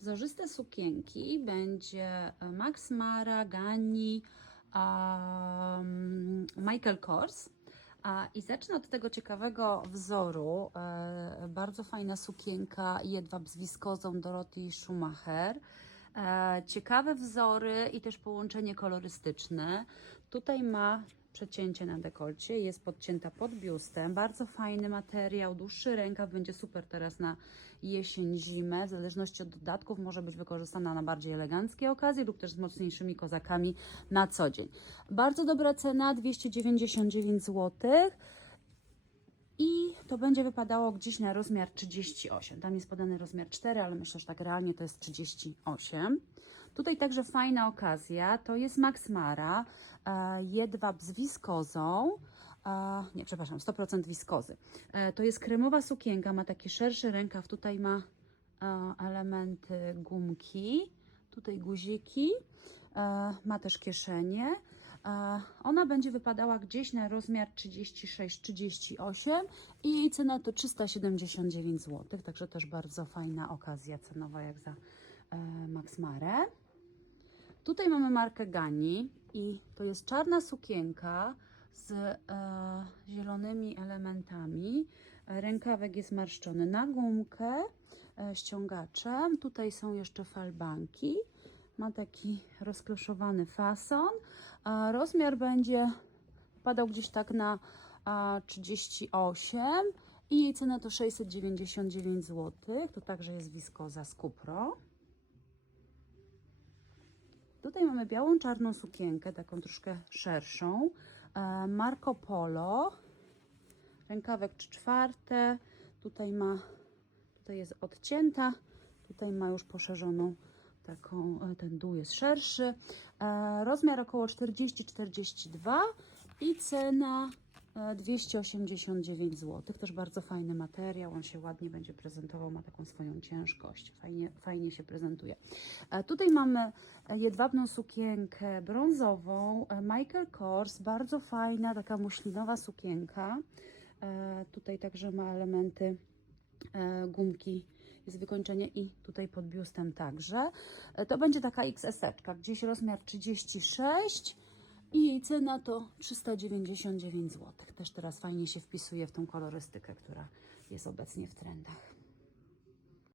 Wzorzyste sukienki będzie e, Max Mara, Ganni, um, Michael Kors. I zacznę od tego ciekawego wzoru. E, bardzo fajna sukienka jedwab z wiskozą Dorothy Schumacher. E, ciekawe wzory i też połączenie kolorystyczne. Tutaj ma przecięcie na dekolcie, jest podcięta pod biustem. Bardzo fajny materiał, dłuższy rękaw, będzie super teraz na jesień, zimę. W zależności od dodatków może być wykorzystana na bardziej eleganckie okazje lub też z mocniejszymi kozakami na co dzień. Bardzo dobra cena, 299 zł. I to będzie wypadało gdzieś na rozmiar 38. Tam jest podany rozmiar 4, ale myślę, że tak realnie to jest 38. Tutaj także fajna okazja, to jest Max Mara, e, jedwab z wiskozą. E, nie, przepraszam, 100% wiskozy. E, to jest kremowa sukienka, ma taki szerszy rękaw, tutaj ma elementy gumki, tutaj guziki, ma też kieszenie. Ona będzie wypadała gdzieś na rozmiar 36-38 i jej cena to 379 zł, także też bardzo fajna okazja cenowa jak za Max Mare. Tutaj mamy markę Gani i to jest czarna sukienka z e, zielonymi elementami. E, Rękawek jest marszczony na gumkę e, ściągaczem. Tutaj są jeszcze falbanki. Ma taki rozkloszowany fason. A rozmiar będzie padał gdzieś tak na a, 38 i jej cena to 699 zł. To także jest wiskoza z Cupro. Tutaj mamy białą, czarną sukienkę, taką troszkę szerszą. E, Marco Polo. Rękawek 3 czwarte. Tutaj ma, tutaj jest odcięta. Tutaj ma już poszerzoną taką, e, ten dół jest szerszy. E, rozmiar około 40-42 i cena 289 zł. Też bardzo fajny materiał, on się ładnie będzie prezentował, ma taką swoją ciężkość, fajnie, fajnie się prezentuje. E, Tutaj mamy e, jedwabną sukienkę brązową, e, Michael Kors, bardzo fajna, taka muślinowa sukienka. E, Tutaj także ma elementy e, gumki, jest wykończenie i tutaj pod biustem także. E, To będzie taka XS, gdzieś rozmiar 36 i jej cena to 399 zł. Też teraz fajnie się wpisuje w tą kolorystykę, która jest obecnie w trendach.